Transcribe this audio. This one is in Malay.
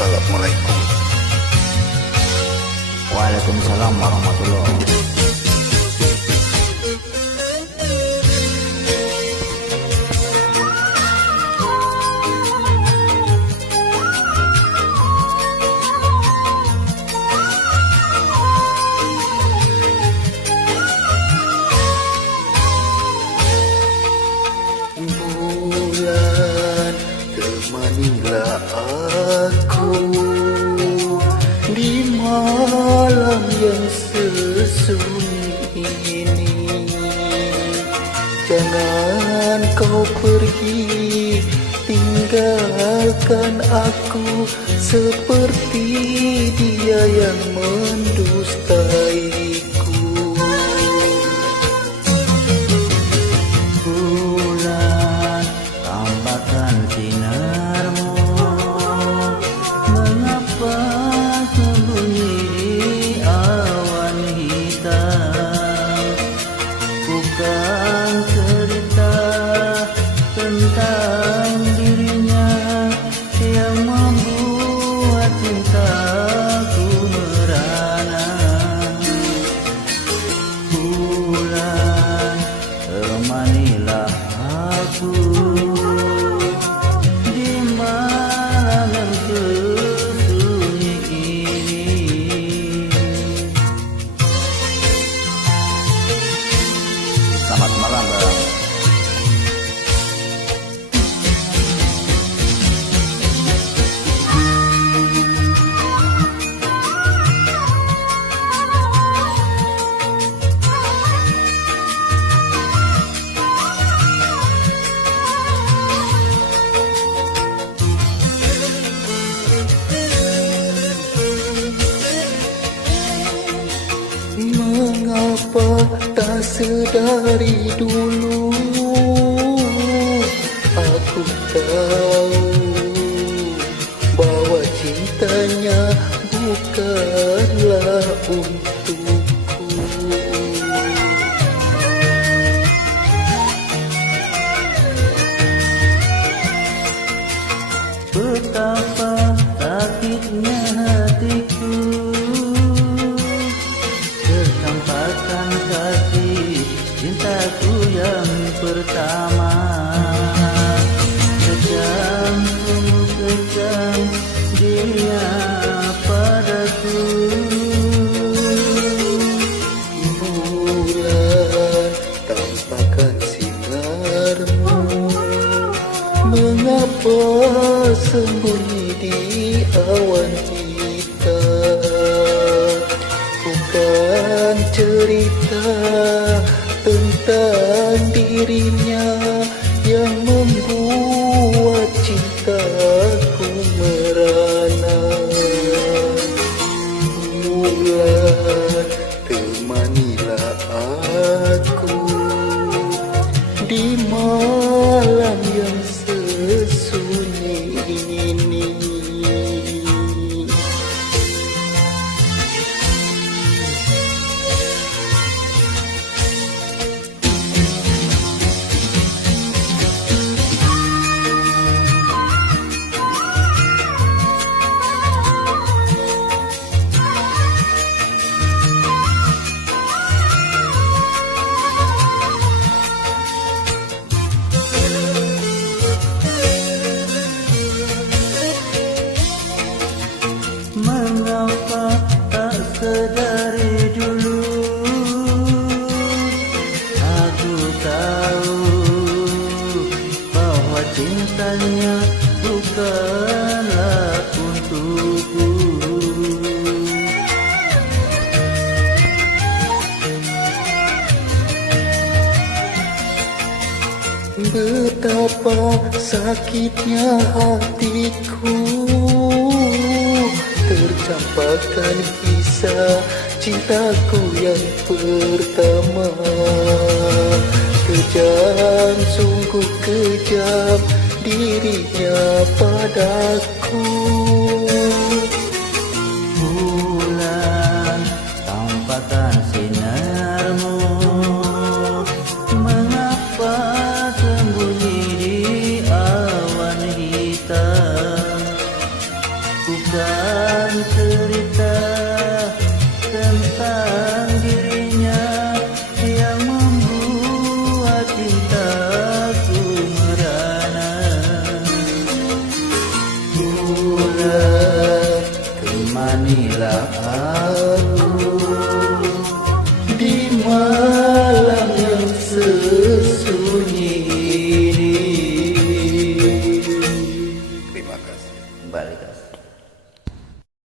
Assalamualaikum. Waalaikumsalam warahmatullahi wabarakatuh. Bulan, temanilah aku di malam yang sesunyi ini. Jangan kau pergi, tinggalkan aku seperti dia yang mendustaiku. Bulan, tambahkan sinarmu, mengapa sembunyi di awan hitam? Bukan cerita tentang dirinya yang membuat cintaku merana. Bulan, temanilah aku di malam yang sesunyi ini. Selamat malam, Bang. Mengapa tak sedari dulu aku tahu bahwa cintanya bukanlah untukku. Betapa sakitnya hatiku tersampaikan kasih cintaku yang pertama. Kejam, sungguh kejam dia padaku. Bulan, tampakkan sinarmu, mengapa sembunyi di awan hitam? Bukan cerita tentang dirinya yang membuat cintaku merana. Bulan, temanilah aku di malam yang sesunyi ini. Mengapa tak sedari dulu aku tahu bahwa cintanya bukanlah untukku. Betapa sakitnya hatiku tercampakkan kisah cintaku yang pertama. Kejam, sungguh kejam dirinya padaku. Bulan, tampakkan sinarmu, mengapa sembunyi di awan hitam? tuliskan cerita tentang dirinya yang membuat cintaku merana. Pulang temanilah aku